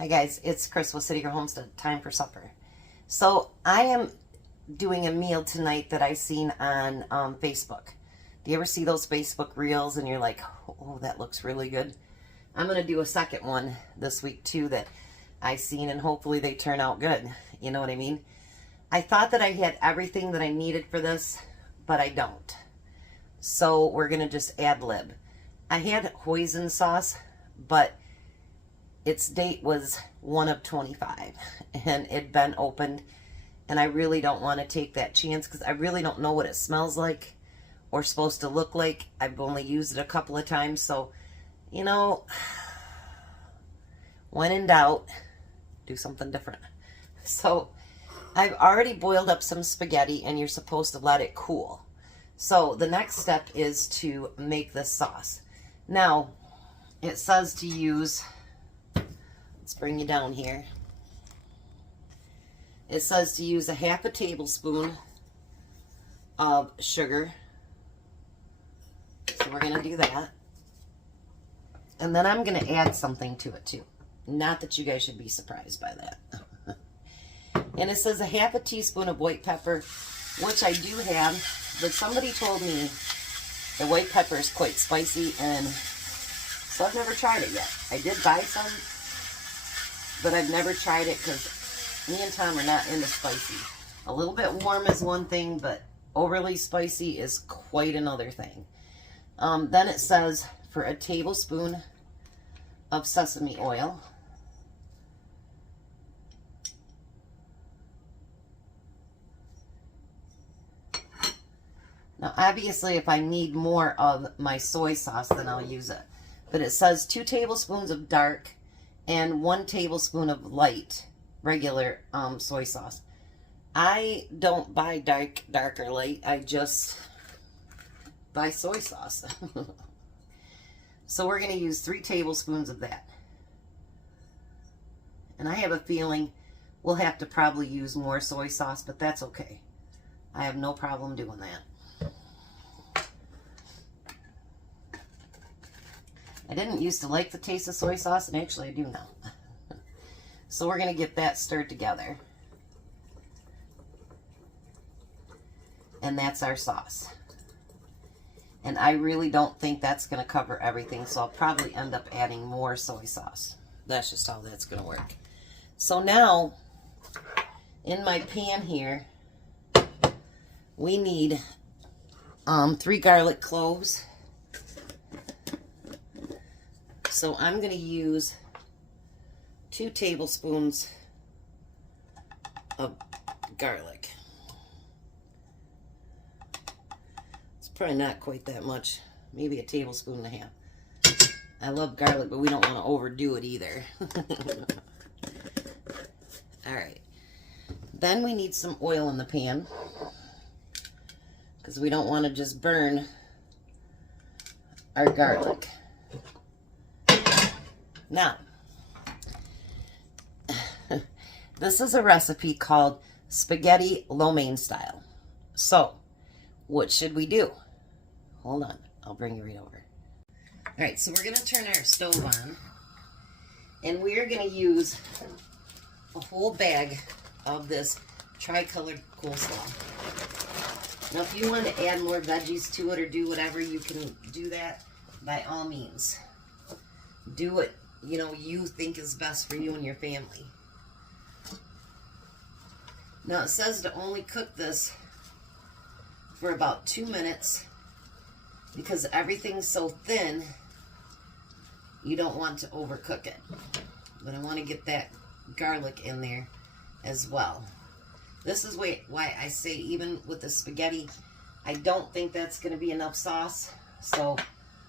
Hi guys, it's Chris with City Girl Homestead. Time for supper. So I am doing a meal tonight that I seen on Facebook. Do you ever see those Facebook reels and you're like, oh, that looks really good? I'm going to do a second one this week too that I seen, and hopefully they turn out good. You know what I mean? I thought that I had everything that I needed for this, but I don't. So we're going to just ad lib. I had hoisin sauce, but its date was 1 of 25 and it'd been opened, and I really don't want to take that chance because I really don't know what it smells like or supposed to look like. I've only used it a couple of times, so you know, when in doubt, do something different. So I've already boiled up some spaghetti and you're supposed to let it cool. So the next step is to make this sauce. Now it says to use, let's bring you down here. It says to use a half a tablespoon of sugar. So we're going to do that. And then I'm going to add something to it too. Not that you guys should be surprised by that. And it says a half a teaspoon of white pepper, which I do have, but somebody told me the white pepper is quite spicy, and so I've never tried it yet. I did buy some, but I've never tried it because me and Tom are not into spicy. A little bit warm is one thing, but overly spicy is quite another thing. Then it says for a tablespoon of sesame oil. Now obviously if I need more of my soy sauce, then I'll use it. But it says 2 tablespoons of dark and 1 tablespoon of light, regular soy sauce. I don't buy dark or light. I just buy soy sauce. So we're going to use 3 tablespoons of that. And I have a feeling we'll have to probably use more soy sauce, but that's okay. I have no problem doing that. I didn't used to like the taste of soy sauce, and actually I do now. So we're going to get that stirred together. And that's our sauce. And I really don't think that's going to cover everything, so I'll probably end up adding more soy sauce. That's just how that's going to work. So now, in my pan here, we need 3 garlic cloves. So I'm going to use 2 tablespoons of garlic. It's probably not quite that much, maybe a tablespoon and a half. I love garlic, but we don't want to overdo it either. All right. Then we need some oil in the pan because we don't want to just burn our garlic. Now, this is a recipe called spaghetti lo mein style. So, what should we do? Hold on, I'll bring you right over. All right, so we're going to turn our stove on, and we're going to use a whole bag of this tri-colored coleslaw. Now, if you want to add more veggies to it or do whatever, you can do that by all means. Do what you think is best for you and your family. Now it says to only cook this for about 2 minutes because everything's so thin you don't want to overcook it. But I want to get that garlic in there as well. This is why I say even with the spaghetti, I don't think that's going to be enough sauce, so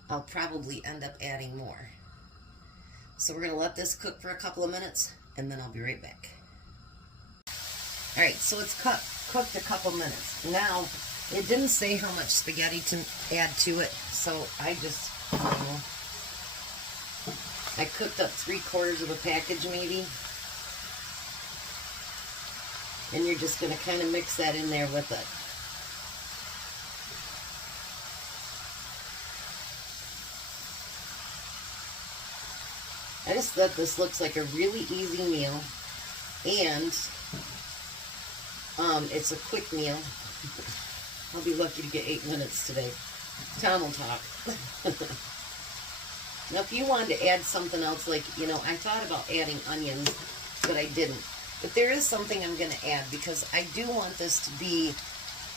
I'll probably end up adding more. So we're going to let this cook for a couple of minutes, and then I'll be right back. All right, so it's cooked a couple minutes. Now, it didn't say how much spaghetti to add to it, so I just, I cooked up 3/4 of a package maybe. And you're just going to kind of mix that in there with it. I just that this looks like a really easy meal, and it's a quick meal. I'll be lucky to get 8 minutes today. Tom will talk. Now, if you wanted to add something else, like, you know, I thought about adding onions, but I didn't. But there is something I'm going to add, because I do want this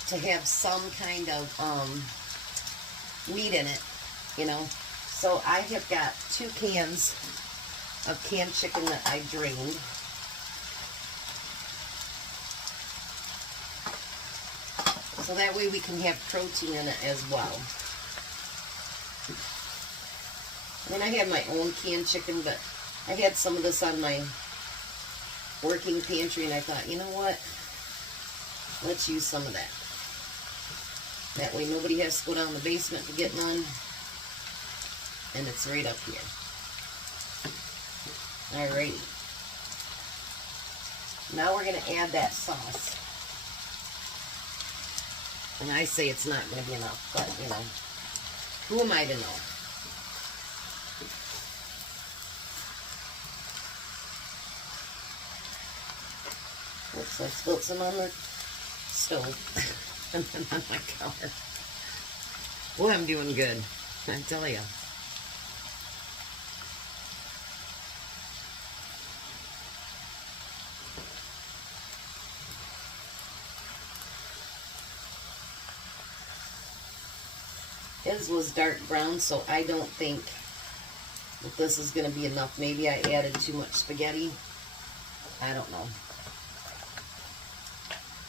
to have some kind of meat in it, you know. So I have got 2 cans of canned chicken that I drained. So that way we can have protein in it as well. And then I have my own canned chicken, but I had some of this on my working pantry, and I thought, you know what? Let's use some of that. That way nobody has to go down the basement to get none. And it's right up here. Alrighty. Now we're going to add that sauce. And I say it's not going to be enough, but, you know, who am I to know? Oops, I spilled some on the stove and then on my counter. Boy, I'm doing good, I tell you. His was dark brown, so I don't think that this is going to be enough. Maybe I added too much spaghetti. I don't know.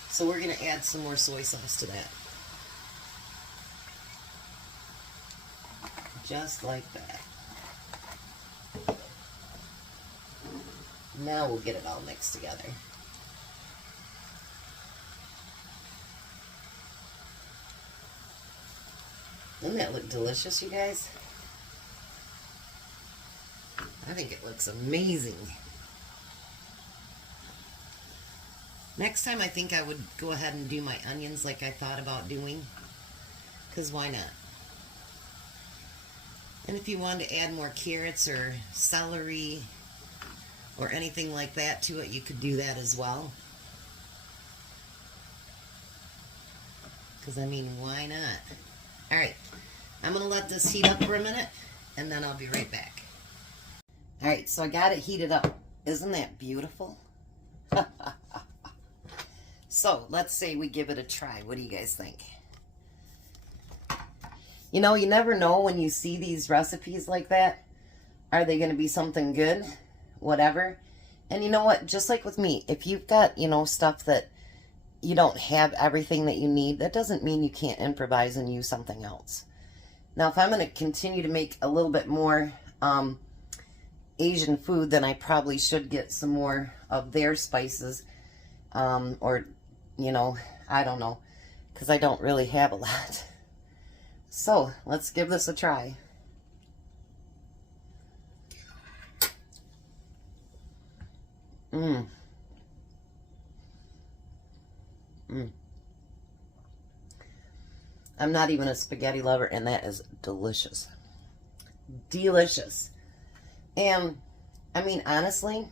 So we're going to add some more soy sauce to that. Just like that. Now we'll get it all mixed together. Doesn't that look delicious, you guys? I think it looks amazing. Next time I think I would go ahead and do my onions like I thought about doing. Because why not? And if you wanted to add more carrots or celery or anything like that to it, you could do that as well. Because, I mean, why not? Alright, I'm going to let this heat up for a minute, and then I'll be right back. Alright, so I got it heated up. Isn't that beautiful? So, let's say we give it a try. What do you guys think? You know, you never know when you see these recipes like that. Are they going to be something good? Whatever. And you know what? Just like with me, if you've got, you know, stuff that you don't have everything that you need, that doesn't mean you can't improvise and use something else. Now, if I'm going to continue to make a little bit more Asian food, then I probably should get some more of their spices. Or, you know, I don't know. Because I don't really have a lot. So, let's give this a try. I'm not even a spaghetti lover, and that is delicious. Delicious. And, I mean, honestly,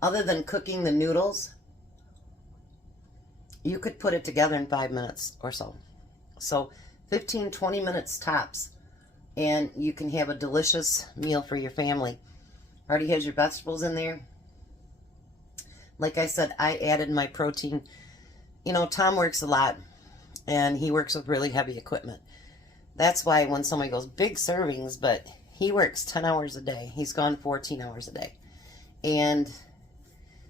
other than cooking the noodles, you could put it together in 5 minutes or so. So, 15, 20 minutes tops, and you can have a delicious meal for your family. Already has your vegetables in there. Like I said, I added my protein. You know, Tom works a lot, and he works with really heavy equipment. That's why when somebody goes, big servings, but he works 10 hours a day. He's gone 14 hours a day. And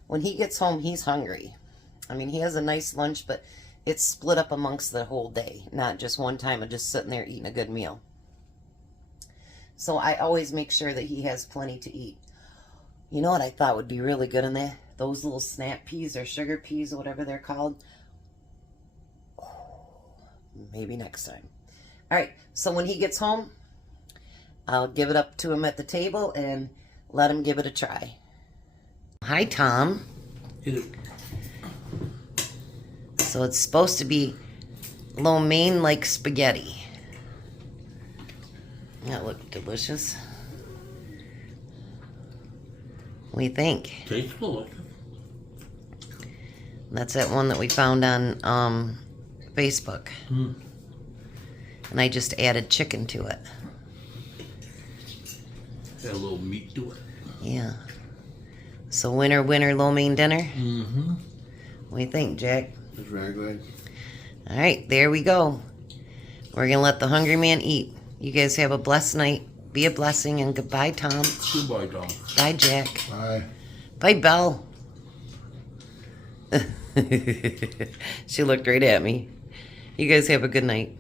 when he gets home, he's hungry. I mean, he has a nice lunch, but it's split up amongst the whole day, not just one time of just sitting there eating a good meal. So I always make sure that he has plenty to eat. You know what I thought would be really good in there? Those little snap peas or sugar peas or whatever they're called. Oh, maybe next time. All right, so when he gets home, I'll give it up to him at the table and let him give it a try. Hi, Tom. So it's supposed to be lo mein like spaghetti. That looked delicious. What do you think? Tastes good. That's that one that we found on Facebook. Mm. And I just added chicken to it. Got a little meat to it. Yeah. So winner, lo mein dinner. Mm-hmm. What do you think, Jack? It's very good. All right, there we go. We're going to let the hungry man eat. You guys have a blessed night. Be a blessing, and goodbye, Tom. Goodbye, Tom. Bye, Jack. Bye. Bye, Belle. She looked right at me. You guys have a good night.